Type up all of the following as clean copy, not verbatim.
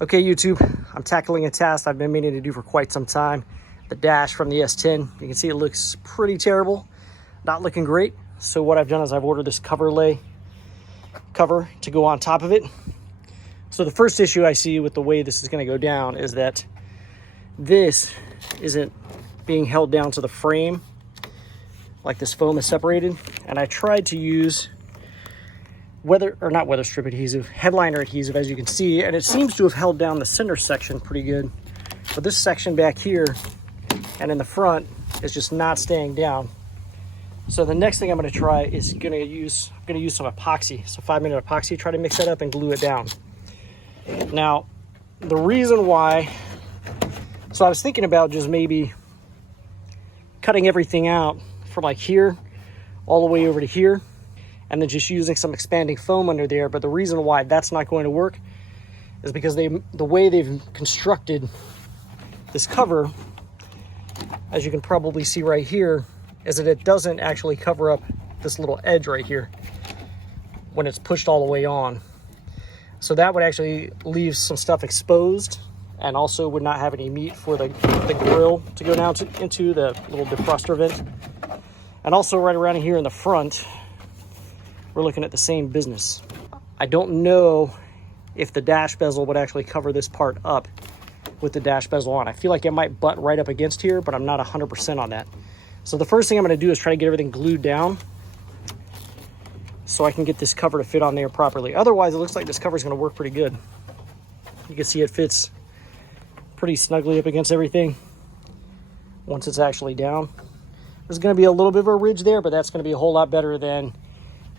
Okay, YouTube, I'm tackling a task I've been meaning to do for quite some time. The dash from the S10. You can see it looks pretty terrible, not looking great. So what I've done is I've ordered this Coverlay cover to go on top of it. So the first issue I see with the way this is going to go down is that this isn't being held down to the frame, like this foam is separated. And I tried to use not weather strip adhesive, headliner adhesive, as you can see, and it seems to have held down the center section pretty good. But this section back here and in the front is just not staying down. So the next thing I'm going to try is I'm going to use some epoxy, so 5-minute epoxy, try to mix that up and glue it down. Now, the reason why, so I was thinking about just maybe cutting everything out from like here all the way over to here, and then just using some expanding foam under there. But the reason why that's not going to work is because the way they've constructed this cover, as you can probably see right here, is that it doesn't actually cover up this little edge right here when it's pushed all the way on. So that would actually leave some stuff exposed, and also would not have any meat for the grill to go down into the little defroster vent. And also right around here in the front, we're looking at the same business. I don't know if the dash bezel would actually cover this part up with the dash bezel on. I feel like it might butt right up against here, but I'm not 100% on that. So the first thing I'm going to do is try to get everything glued down so I can get this cover to fit on there properly. Otherwise, it looks like this cover is going to work pretty good. You can see it fits pretty snugly up against everything once it's actually down. There's going to be a little bit of a ridge there, but that's going to be a whole lot better than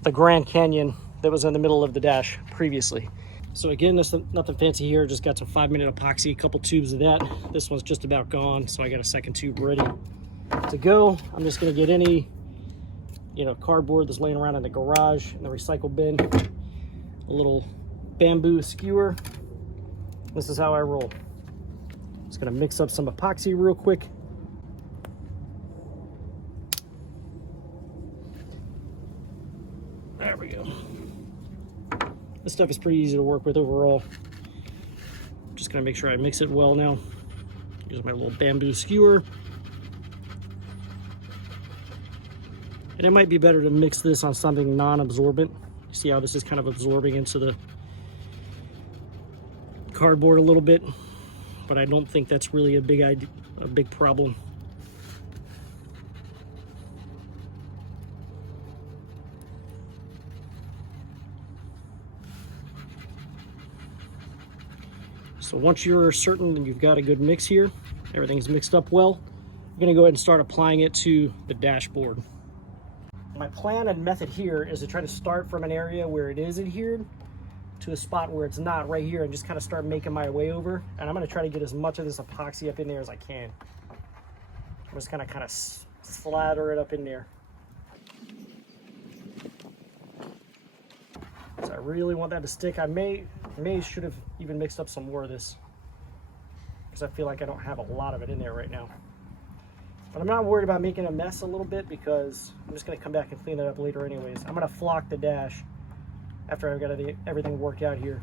the Grand Canyon that was in the middle of the dash previously. So again, there's nothing fancy here. Just got some 5-minute epoxy, a couple tubes of that. This one's just about gone, so I got a second tube ready to go. I'm just going to get any cardboard that's laying around in the garage in the recycle bin, a little bamboo skewer. This is how I roll. Just going to mix up some epoxy real quick. There we go. This stuff is pretty easy to work with overall. Just gonna make sure I mix it well now. Use my little bamboo skewer. And it might be better to mix this on something non-absorbent. See how this is kind of absorbing into the cardboard a little bit, but I don't think that's really a big problem. So once you're certain that you've got a good mix here, everything's mixed up well, I'm gonna go ahead and start applying it to the dashboard. My plan and method here is to try to start from an area where it is adhered to a spot where it's not right here, and just kind of start making my way over. And I'm gonna try to get as much of this epoxy up in there as I can. I'm just gonna kind of slather it up in there. So I really want that to stick. I should have even mixed up some more of this, because I feel like I don't have a lot of it in there right now. But I'm not worried about making a mess a little bit, because I'm just going to come back and clean it up later anyways. I'm going to flock the dash after I've got everything worked out here.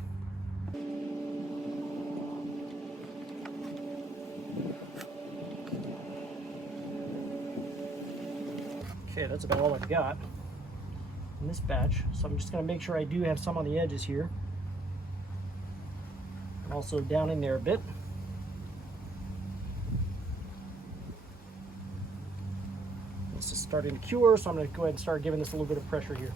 Okay, that's about all I've got in this batch. So I'm just going to make sure I do have some on the edges here, and also down in there a bit. This is starting to cure, so I'm going to go ahead and start giving this a little bit of pressure here.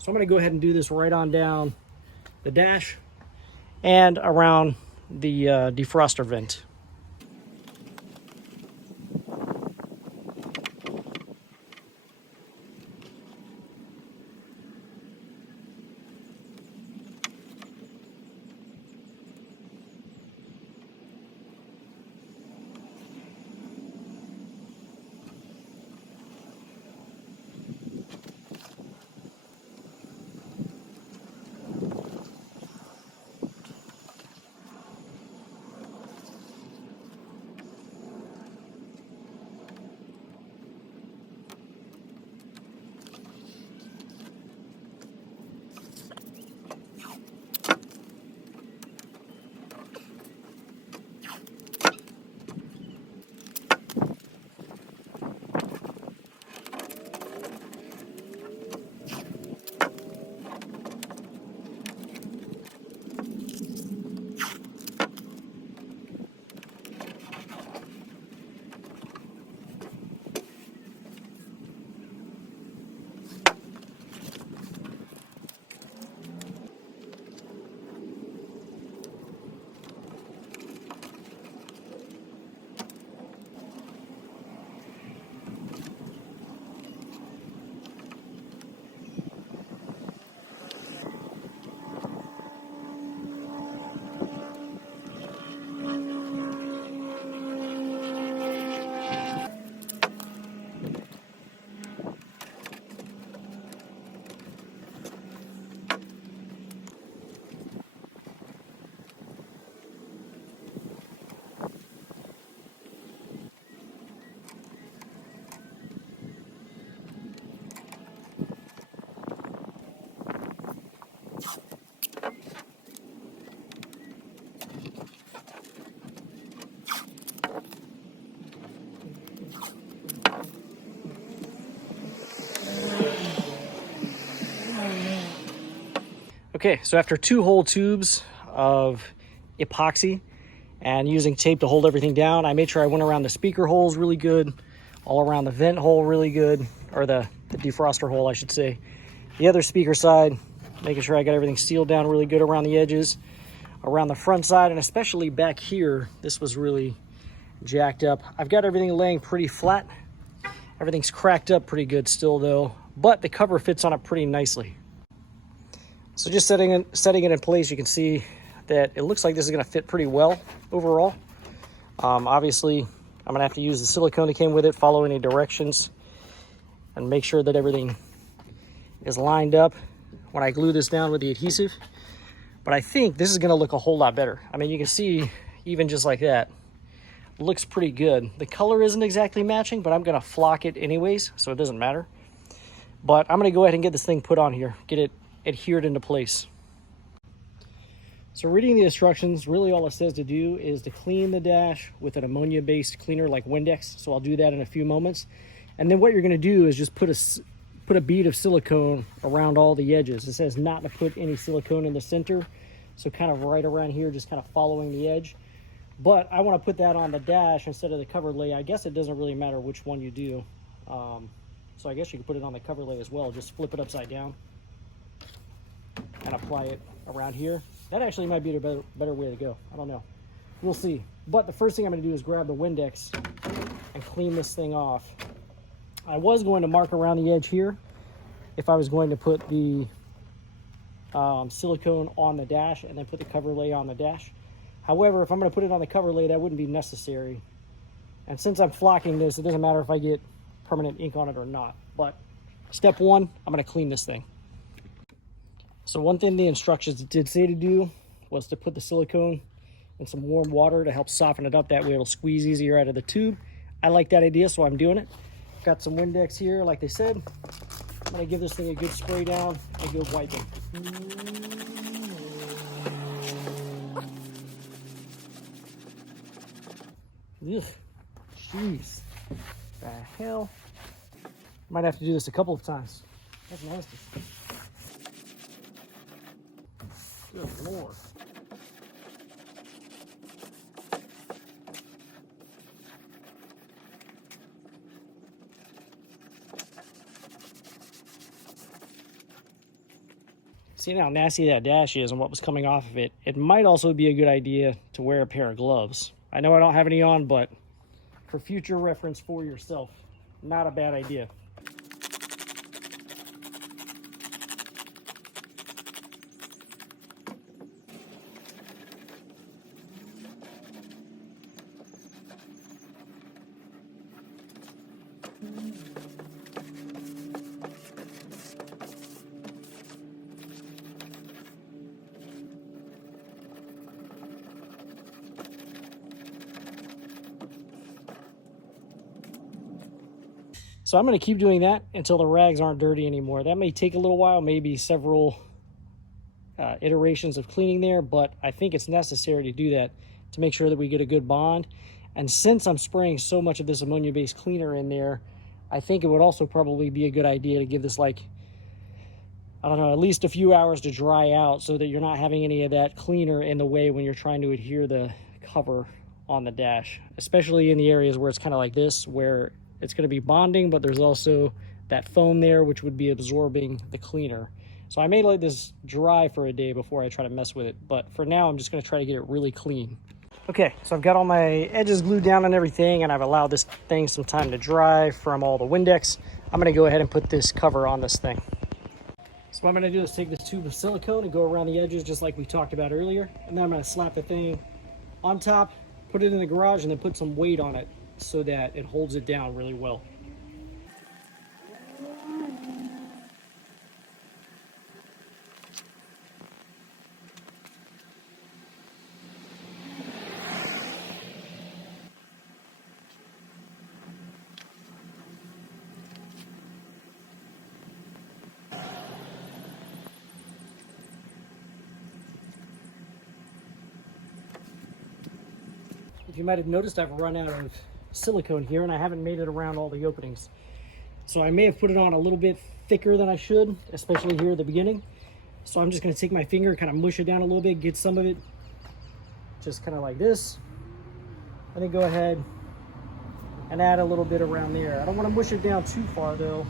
So I'm going to go ahead and do this right on down the dash and around the defroster vent. Okay, so after 2 whole tubes of epoxy and using tape to hold everything down, I made sure I went around the speaker holes really good, all around the vent hole really good, or the defroster hole, I should say. The other speaker side, making sure I got everything sealed down really good around the edges, around the front side, and especially back here, this was really jacked up. I've got everything laying pretty flat. Everything's cracked up pretty good still though, but the cover fits on it pretty nicely. So just setting it in place, you can see that it looks like this is going to fit pretty well overall. Obviously, I'm going to have to use the silicone that came with it, follow any directions, and make sure that everything is lined up when I glue this down with the adhesive. But I think this is going to look a whole lot better. I mean, you can see even just like that, it looks pretty good. The color isn't exactly matching, but I'm going to flock it anyways, so it doesn't matter. But I'm going to go ahead and get this thing put on here, get it adhered into place. So reading the instructions, really all it says to do is to clean the dash with an ammonia-based cleaner like Windex. So I'll do that in a few moments. And then what you're going to do is just put a bead of silicone around all the edges. It says not to put any silicone in the center, so kind of right around here, just kind of following the edge. But I want to put that on the dash instead of the Coverlay. I guess it doesn't really matter which one you do. So I guess you can put it on the Coverlay as well. Just flip it upside down and apply it around here. That actually might be the better way to go. I don't know. We'll see. But the first thing I'm going to do is grab the Windex and clean this thing off. I was going to mark around the edge here if I was going to put the silicone on the dash and then put the Coverlay on the dash. However, if I'm going to put it on the Coverlay, that wouldn't be necessary. And since I'm flocking this, it doesn't matter if I get permanent ink on it or not. But step one, I'm going to clean this thing. So one thing the instructions did say to do was to put the silicone in some warm water to help soften it up. That way it'll squeeze easier out of the tube. I like that idea, so I'm doing it. Got some Windex here, like they said. I'm going to give this thing a good spray down and go wiping. Ugh, jeez. The hell? Might have to do this a couple of times. That's nasty. Good Lord. Seeing how nasty that dash is and what was coming off of it, it might also be a good idea to wear a pair of gloves. I know I don't have any on, but for future reference for yourself, not a bad idea. So I'm going to keep doing that until the rags aren't dirty anymore. That may take a little while, maybe several iterations of cleaning there, but I think it's necessary to do that to make sure that we get a good bond. And since I'm spraying so much of this ammonia-based cleaner in there, I think it would also probably be a good idea to give this, like, I don't know, at least a few hours to dry out so that you're not having any of that cleaner in the way when you're trying to adhere the cover on the dash, especially in the areas where it's kind of like this, where it's going to be bonding, but there's also that foam there, which would be absorbing the cleaner. So I may let this dry for a day before I try to mess with it, but for now, I'm just going to try to get it really clean. Okay, so I've got all my edges glued down and everything, and I've allowed this thing some time to dry from all the Windex. I'm going to go ahead and put this cover on this thing. So what I'm going to do is take this tube of silicone and go around the edges just like we talked about earlier, and then I'm going to slap the thing on top, put it in the garage, and then put some weight on it so that it holds it down really well. If you might have noticed, I've run out of silicone here and I haven't made it around all the openings. So I may have put it on a little bit thicker than I should, especially here at the beginning. So I'm just going to take my finger, kind of mush it down a little bit, get some of it just kind of like this, and then go ahead and add a little bit around there. I don't want to mush it down too far though,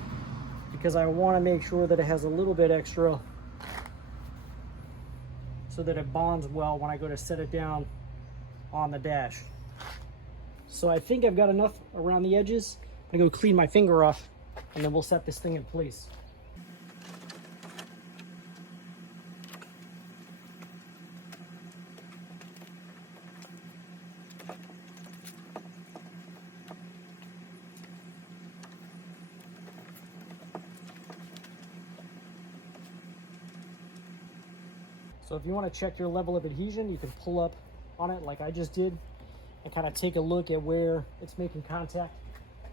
because I want to make sure that it has a little bit extra so that it bonds well when I go to set it down on the dash. So I think I've got enough around the edges. I'm gonna go clean my finger off, and then we'll set this thing in place. So if you want to check your level of adhesion, you can pull up on it like I just did and kind of take a look at where it's making contact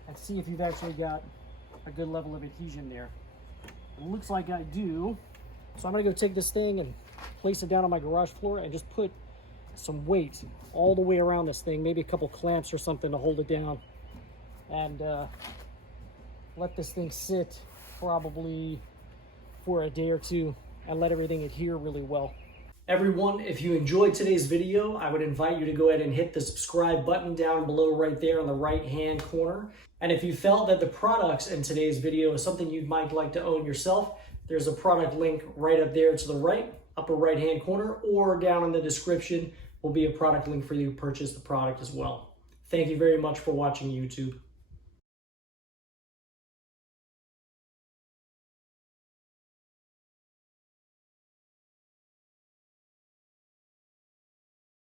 and see if you've actually got a good level of adhesion there. It looks like I do. So I'm going to go take this thing and place it down on my garage floor and just put some weight all the way around this thing, maybe a couple clamps or something to hold it down, and let this thing sit probably for a day or two and let everything adhere really well. Everyone, if you enjoyed today's video, I would invite you to go ahead and hit the subscribe button down below right there on the right hand corner. And if you felt that the products in today's video is something you might like to own yourself, there's a product link right up there to the right, upper right hand corner, or down in the description will be a product link for you to purchase the product as well. Thank you very much for watching YouTube.